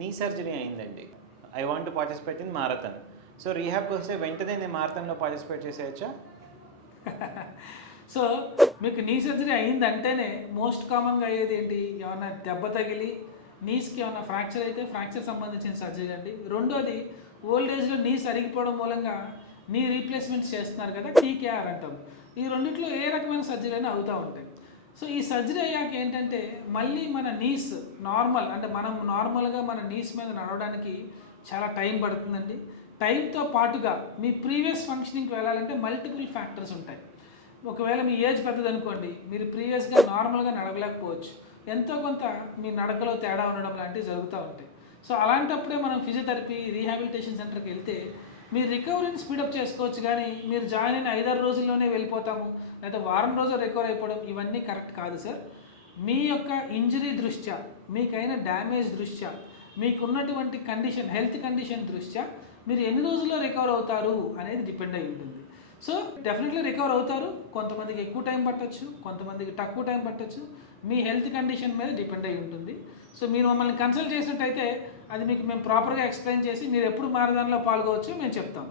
నీ సర్జరీ అయిందండి, I want to participate in marathon. So రీహాబ్కి వస్తే వెంటనే నేను మారథాన్లో పార్టిసిపేట్ చేసేయచ్చా? సో మీకు నీ సర్జరీ అయిందంటేనే మోస్ట్ కామన్గా అయ్యేది ఏంటి, ఏమన్నా దెబ్బ తగిలి నీస్కి ఏమన్నా ఫ్రాక్చర్ అయితే ఫ్రాక్చర్ సంబంధించిన సర్జరీ అండి. రెండోది ఓల్డ్ ఏజ్లో నీస్ అరిగిపోవడం మూలంగా నీ రీప్లేస్మెంట్స్ చేస్తున్నారు కదా, టీకేఆర్ అంటాం. ఈ రెండిట్లో ఏ రకమైన సర్జరీ అయినా అవుతూ ఉంటాయి. సో ఈ సర్జరీ అయ్యాక ఏంటంటే మళ్ళీ మన నీస్ నార్మల్, అంటే మనం నార్మల్గా మన నీస్ మీద నడవడానికి చాలా టైం పడుతుందండి. టైంతో పాటుగా మీ ప్రీవియస్ ఫంక్షనింగ్కి వెళ్ళాలంటే మల్టిపుల్ ఫ్యాక్టర్స్ ఉంటాయి. ఒకవేళ మీ ఏజ్ పెద్దదనుకోండి, మీరు ప్రీవియస్గా నార్మల్గా నడవలేకపోవచ్చు, ఎంతో కొంత మీ నడకలో తేడా ఉండడం లాంటివి జరుగుతూ ఉంటాయి. సో అలాంటప్పుడే మనం ఫిజియోథెరపీ రీహాబిలిటేషన్ సెంటర్కి వెళ్తే మీరు రికవరీని స్పీడప్ చేసుకోవచ్చు. కానీ మీరు జాయిన్ అయిన 5-6 రోజుల్లోనే వెళ్ళిపోతాము, లేదా వారం రోజులు రికవర్ అయిపోవడం, ఇవన్నీ కరెక్ట్ కాదు సార్. మీ యొక్క ఇంజరీ దృష్ట్యా, మీకైన డ్యామేజ్ దృష్ట్యా, మీకున్నటువంటి కండిషన్, హెల్త్ కండిషన్ దృష్ట్యా మీరు ఎన్ని రోజుల్లో రికవర్ అవుతారు అనేది డిపెండ్ అయి ఉంటుంది. సో డెఫినెట్లీ రికవర్ అవుతారు. కొంతమందికి ఎక్కువ టైం పట్టచ్చు, కొంతమందికి తక్కువ టైం పట్టచ్చు. మీ హెల్త్ కండిషన్ మీద డిపెండ్ అయి ఉంటుంది. సో మీరు మమ్మల్ని కన్సల్ట్ చేసినట్టయితే అది మీకు మేము ప్రాపర్గా ఎక్స్ప్లెయిన్ చేసి మీరు ఎప్పుడు మారదానిలో పాల్గొవచ్చో మేము చెప్తాం.